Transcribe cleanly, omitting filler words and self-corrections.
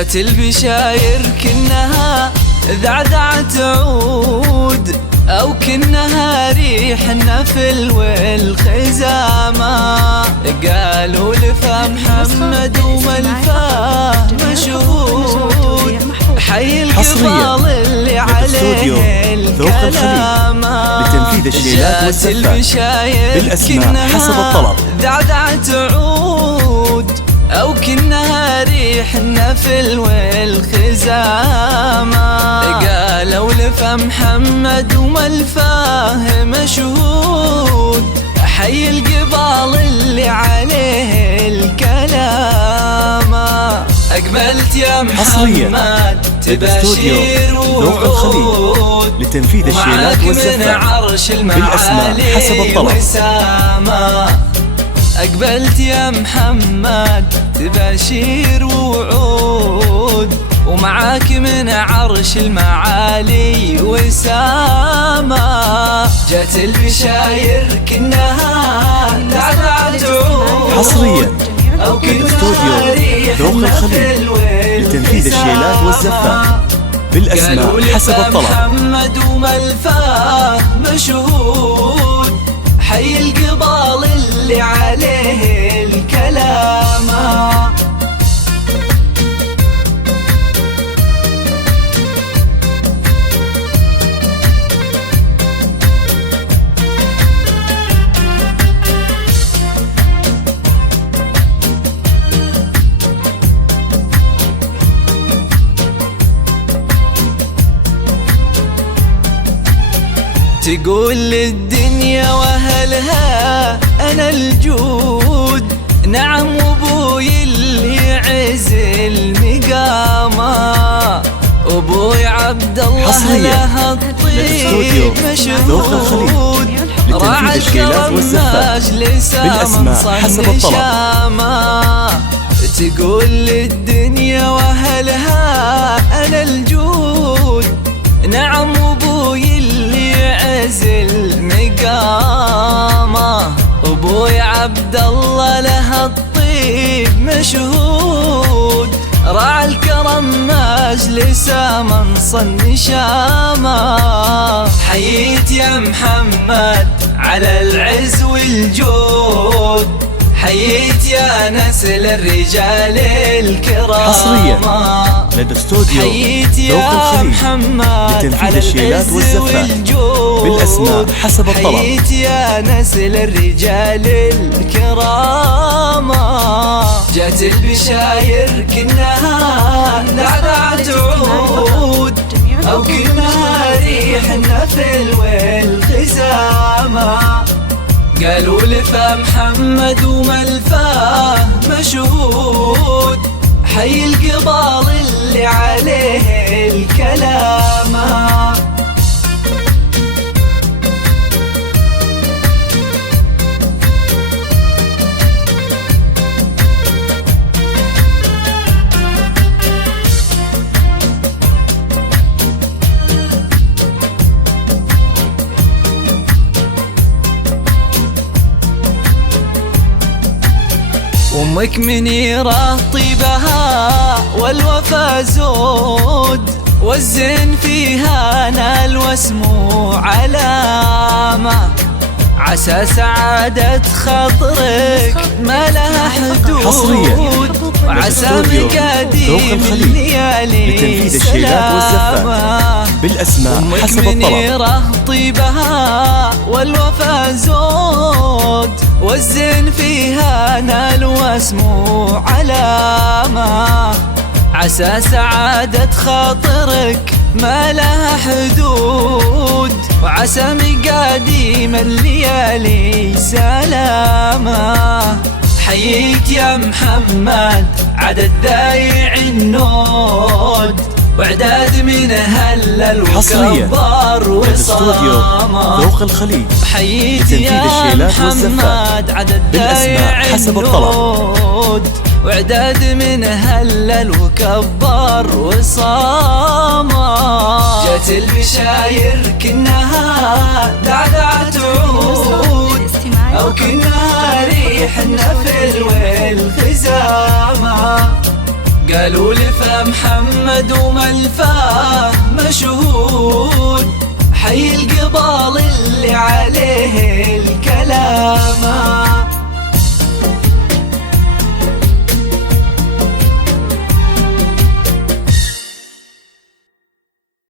جات البشاير كنها ذعذعت عود، أو كنها ريح النفل والخزامة. قالوا لفا محمد وملفاه مشهود، حي القبال اللي عليه الكلام. لتنفيذ الشيلات والزفات بالأسماء حسب الطلب. ذعذعت عود أو كنها ريح النفل والخزامة. قالوا لفا محمد وملفاه مشهود، حي القبال اللي عليه الكلام. أقبلت يا محمد تباشير وعود، لتنفيذ الشيلات والزفات بالأسماء حسب الطلب. أقبلت يا محمد تباشير وعود، ومعاك من عرش المعالي وسامة. جات البشاير كنها ذعذعت عود، حصريا أو كنها ريح ذوق الخليل لتنفيذ الشيلات والزفات بالأسماء حسب الطلب. محمد وملفاه مشهود، حي القبال اللي عليه الكلام. تقول للدنيا واهلها انا الجود، نعم وابوي اللي يعز المقامة. ابوي عبد الله له الطيب مشهود، راعى الكرم مجلسه من صن شامة. تقول للدنيا واهلها انا الجود، نعم وابوي اللي يعز المقامة. ابوي عبد الله له الطيب مشهود، راعى الكرم مجلسه من صن شامة. حييت يا محمد على العز والجود، حييت يا نسل الرجال الكرام. حصريا لدى استوديو حييت يا محمد لتنفيذ الشيلات والزفات بالأسماء حسب الطلب. حييت يا نسل الرجال الكرام. جات البشاير كنها ذعذعت عود، أو كنها ريح النفل والخزامة. قالوا لفا محمد وملفاه مشهود، حي القبال اللي عليه الكلام. أمك منيرة طيبها والوفا زود، والزين فيها نال واسمو علامة. عسى سعادة خاطرك ما لها حدود، وعسى مقاديم الليالي لتنفيذ الشيلات والزفات بالأسماء حسب الطلب. أمك منيرة طيبها والوفا زود، والزين فيها نال واسمو علامة. عسى سعادة خاطرك ما لها حدود، وعسى مقاديم الليالي سلامة. حييت يا محمد عدد ذايع النود، واعداد من هلل وكبر وصامة. ذوق الخليج حييت يا محمد عدد ذايع النود، واعداد من هلل وكبر وصامة. جات البشاير كنها ذعذعت عود، أو كنها ريح النفل والخزامة. قالوا لفا محمد وملفاه مشهود، حي القبال اللي عليه الكلام.